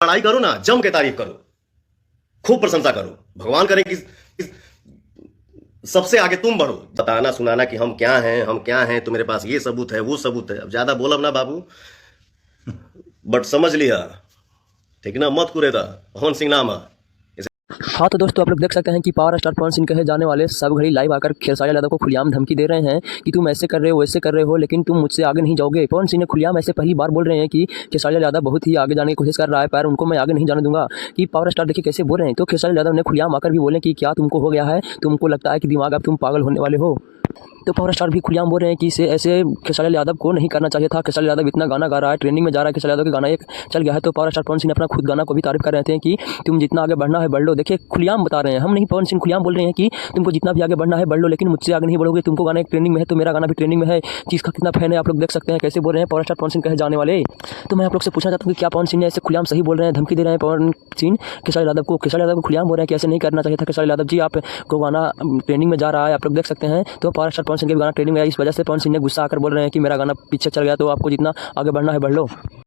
बड़ाई करो ना, जम के तारीफ करो, खूब प्रशंसा करो। भगवान करे कि सबसे आगे तुम बढ़ो। बताना सुनाना कि हम क्या हैं, हम क्या हैं, तो मेरे पास ये सबूत है, वो सबूत है। अब ज्यादा बोलब ना बाबू, बट समझ लिया, ठीक ना? मत कुरेदा पवन सिंह नाम है। हाँ तो दोस्तों आप लोग देख सकते हैं कि पावर स्टार पवन सिंह कहे जाने वाले सब घड़ी लाइव आकर खेसारी यादव को खुलेआम धमकी दे रहे हैं कि तुम ऐसे कर रहे हो, वैसे कर रहे हो, लेकिन तुम मुझसे आगे नहीं जाओगे। पवन सिंह ने खुलेआम ऐसे पहली बार बोल रहे हैं कि खेसारी यादव बहुत ही आगे जाने की कोशिश कर रहा है, पर उनको मैं आगे नहीं जाने दूंगा। कि पावर स्टार देखिए कैसे बोल रहे हैं। तो खेसारी यादव ने खुलेआम आकर भी बोले कि क्या तुमको हो गया है, तुमको लगता है कि दिमाग अब तुम पागल होने वाले हो। तो पावर स्टार भी खुलेआम बोल रहे हैं कि इसे ऐसे खेसारी यादव को नहीं करना चाहिए था। खेसारी यादव इतना गाना गा रहा है, ट्रेंडिंग में जा रहा है, खेसारी यादव का गाना एक चल गया है। तो पावर स्टार पवन सिंह ने अपना खुद गाना को भी तारीफ कर रहे थे कि तुम जितना आगे बढ़ना है बढ़ लो। देखिए खुलेआम बता रहे हैं, हम नहीं, पवन सिंह खुलेआम बोल रहे हैं कि तुमको जितना भी आगे बढ़ना है बढ़ लो, लेकिन मुझसे आगे नहीं बढ़ोगे। तुमको गाना एक ट्रेंडिंग में है तो मेरा गाना भी ट्रेंडिंग में है। चीज़ का कितना फैन है आप लोग देख सकते हैं, कैसे बोल रहे हैं पावर स्टार पवन सिंह कहे जाने वाले। तो मैं आप लोग से पूछना चाहता हूँ कि क्या पवन सिंह ने ऐसे खुलेआम सही बोल रहे हैं, धमकी दे रहे हैं पवन सिंह खेसारी यादव को? खेसारी यादव को खुलेआम बोल रहे हैं कि ऐसे नहीं करना चाहिए था खेसारी यादव जी, आपको गाना ट्रेंडिंग में जा रहा है, आप लोग देख सकते हैं। तो पावर स्टार पवन सिंह के गाना ट्रेंडिंग में है, इस वजह से पवन सिंह ने गुस्सा आकर बोल रहे हैं कि मेरा गाना पीछे चल गया, तो आपको जितना आगे बढ़ना है बढ़ लो।